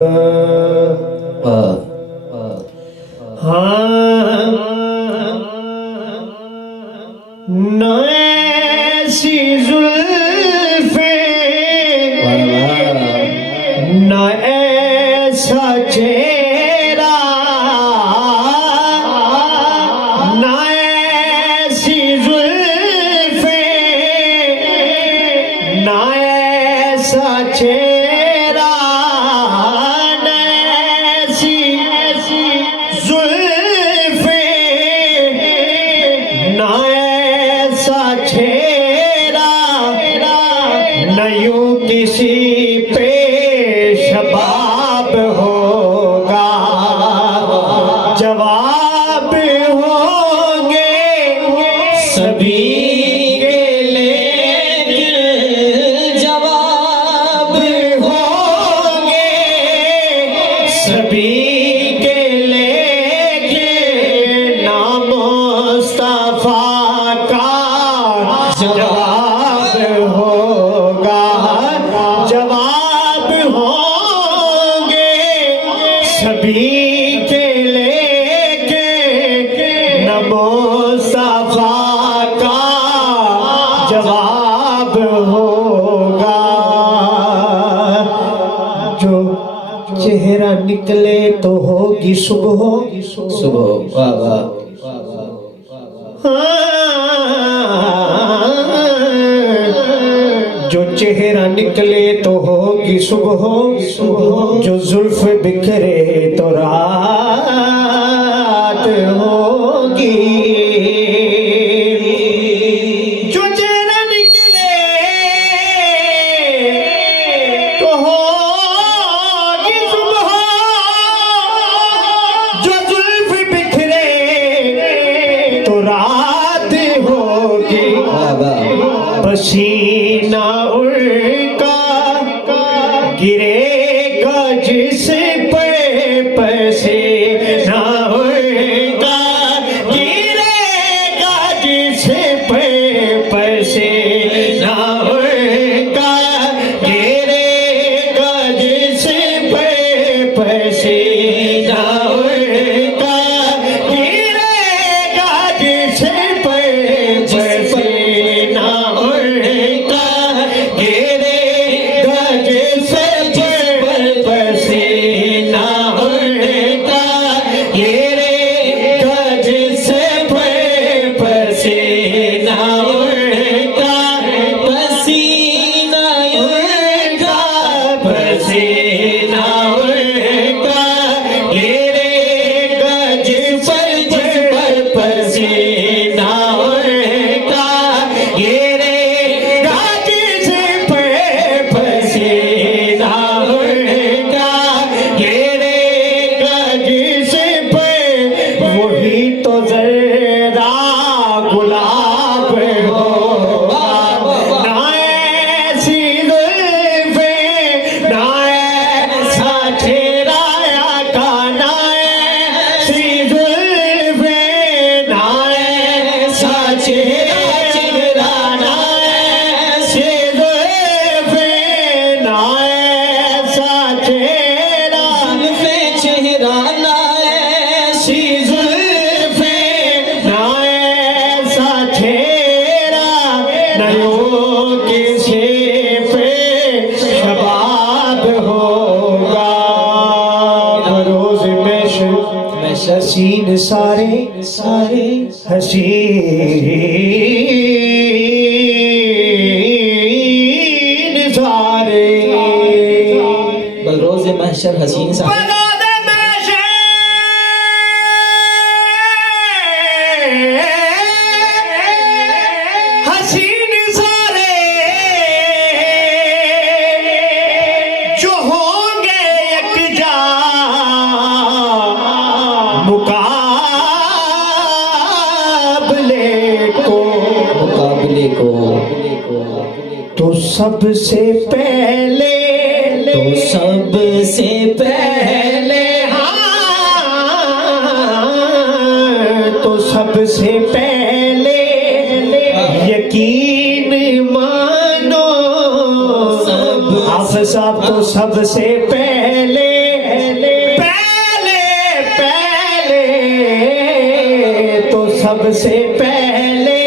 न ऐसी जुल्फे न ऐसा चेहरा न ऐसी जुल्फे न ऐसा चेहरा न ऐसी जुल्फे न ऐसा चेहरा न यूं किसी पे शबाब होगा जवाब होंगे सभी के लेकिन जवाब होंगे सभी के लेकिन नाम मुस्तफा का जवाब होगा जवाब होंगे सभी के लेके न मुस्तफा का जवाब होगा जो चेहरा निकले तो होगी सुबह सुबह वाह वाह जो चेहरा निकले तो होगी सुबह जो जुल्फ बिखरे तो रात होगी जो चेहरा निकले तो होगी सुबह जो जुल्फ बिखरे तो रात होगी पसीना उनका गिरेगा जिस पे पसीना उनका गिरेगा जिस पे पसीना उनका गिरेगा जिस पे पसीना उनका गिरेगा जिस पे पसीना उनका गिरेगा जिस पे पसीना उनका गिरेगा जिस पे पसीना उनका पसीना उनका पसीना उनका गिरेगा जिस पे पसीना उनका गिरेगा जिस पे पसीना उनका गिरेगा जिस पे वही तो जरा गुलाब होगा ना ऐसी जुल्फे ना ऐसा चेहरा का ना ऐसी जुल्फे ना ऐसा चेहरा ना ऐसी जुल्फे ना ऐसा चेहरा चेहरा ना ऐसी जुल्फे ना ऐसा चेहरा न यूं किसी पे शबाब होगा रोज में हसीन सारे हसीन सारे बलरोज़ महशर हसीन सा हसीन सारे जो होंगे यकजा मुकाबले को तो सबसे पहले तो सबसे पहले यकीन मानो आप सब तो सबसे पहले सबसे पहले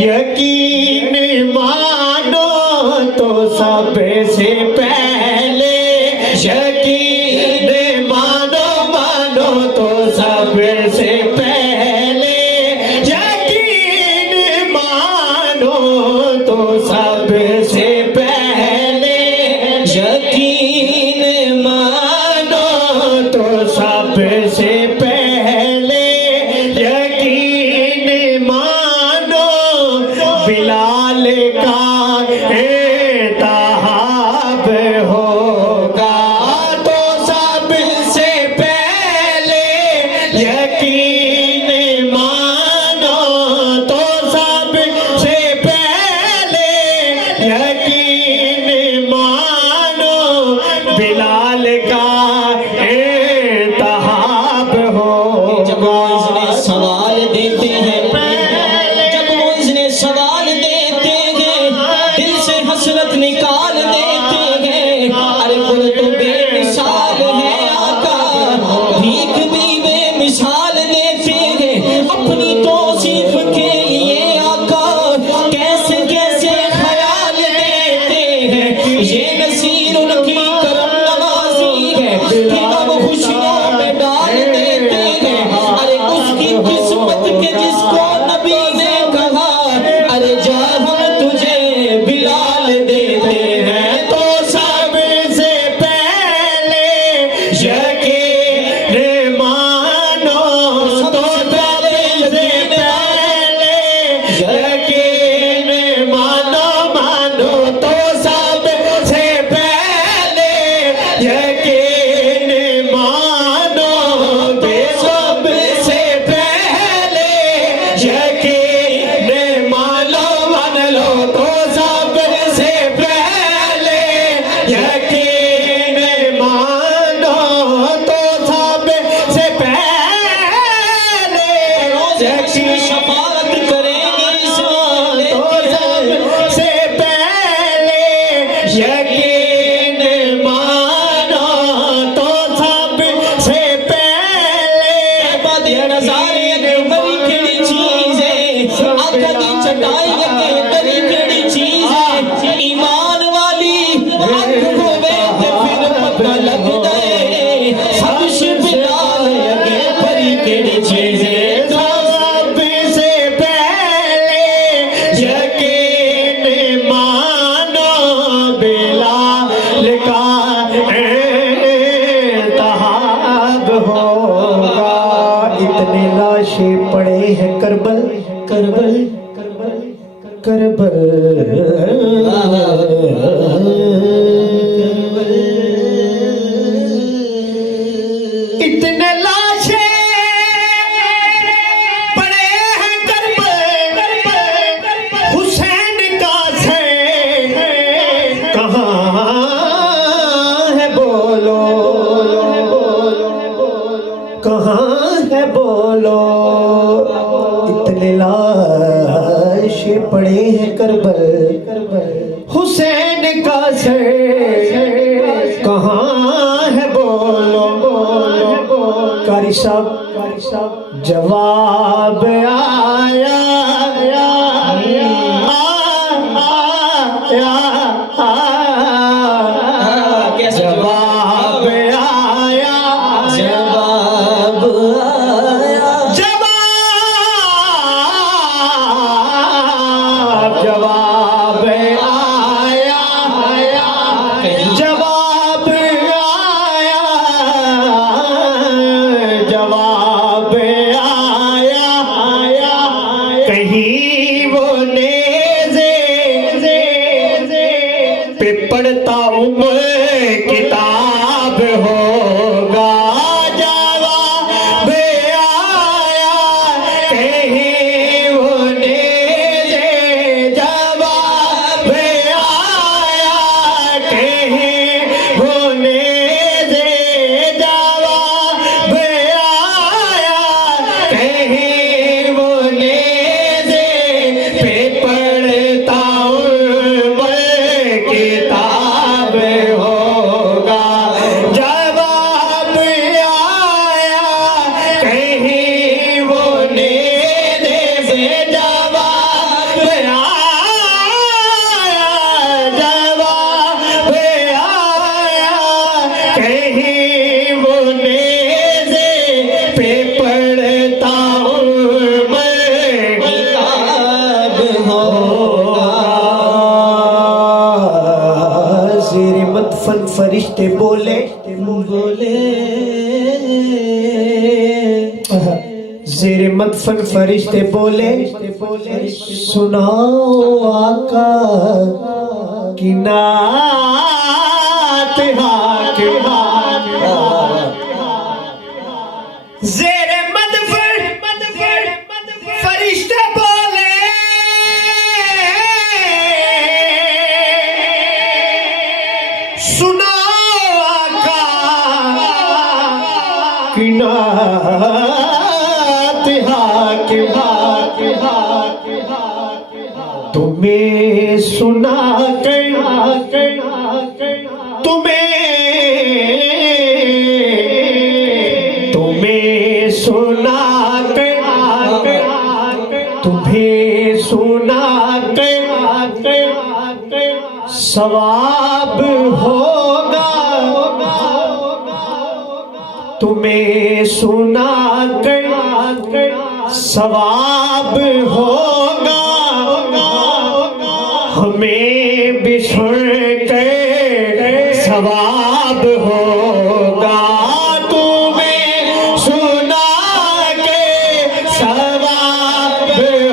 यकीन मानो तो सबसे पहले यकीन मानो मानो तो सबसे पहले यकीन मानो तो सबसे पहले यकीन मानो तो सबसे पहले यकीन मानो बिलाल का एताहाब होगा तो सबसे पहले यकीन मानो तो सबसे पहले यकीन मानो बिलाल का एताहाब जब वो इसने होगा सवाल देते हैं, जब वो इसने सवाल देते हैं, दिल से हसरत निकाल देते हैं। अरे खुद तो बेमिसाल है आका, भीख भी बेमिसाल देते हैं अपनी तौसीफ के लिए आका। कैसे कैसे ख्याल देते हैं, ये नसीर उनकी करम नवाजी है कि अब खुशियों में डाल देते हैं। अरे उसकी किस्मत के जिसको नबी ने कहा, अरे जा हम तुझे बिलाल देते हैं तो सबसे पहले यकीन मानो तो सबसे पहले यकीन मानो मानो तो सबसे पहले यकीन मानो तो सबसे पहले यकीन मानो मान लो तो सबसे पहले यकीन मानो तो सबसे पहले यकीन शफाअत करेंगे इस वाले तो की है। सबसे पहले यकीन मानो तो सबसे पहले बात नजारे अगे बड़ी केड़ी चीज है, आका दी चटाई अगे बड़ी केड़ी चीज है। ईमान वाली अख होवे ते फिर पता लगदा है, सबसे बिलाल अगे बड़ी केड़ी चीज है। सबसे पहले यकीन मानो बिलाल का एताहाब होगा। इतने लाशें पड़े हैं करबल करबल करबल इतने लाशें पड़े हैं करबल हुसैन का से कहाँ है बोलो कहाँ है बोलो। इतने लाशें पड़े हैं करबल हुसैन का से कहाँ है बोलो। कारी साहब जवाब आया कैसे जवाब आया जवाब आया, जवाब आया जवाब आया जवाब आया कहीं वो नेज़े पे पढ़ता उम्र किताब होगा। जवाब आया कहीं वो नेज़े जवाब आया कहीं वो नेज़े जवाब आया कहीं वो नेज़े पे पढ़ता उम्र किताब होगा। जवाब फरिश्ते बोले ज़ेरे मदफन फरिश्ते बोले सुनाओ आका की नात हाके ज़ेरे मदफन फरिश्ते बोले सुनाओ आका की नात हाके तुम्हें सुना कर तुम्हें सुना कर तुम्हें सुना कर सवाब होगा तुम्हें सुना कर सवाब होगा हमें भी सुन कर सवाब होगा तुम्हें सुना के सवाब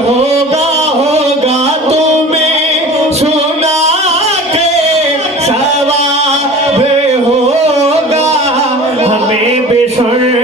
होगा तुम्हें सुना के सवाब होगा हमें भी सुन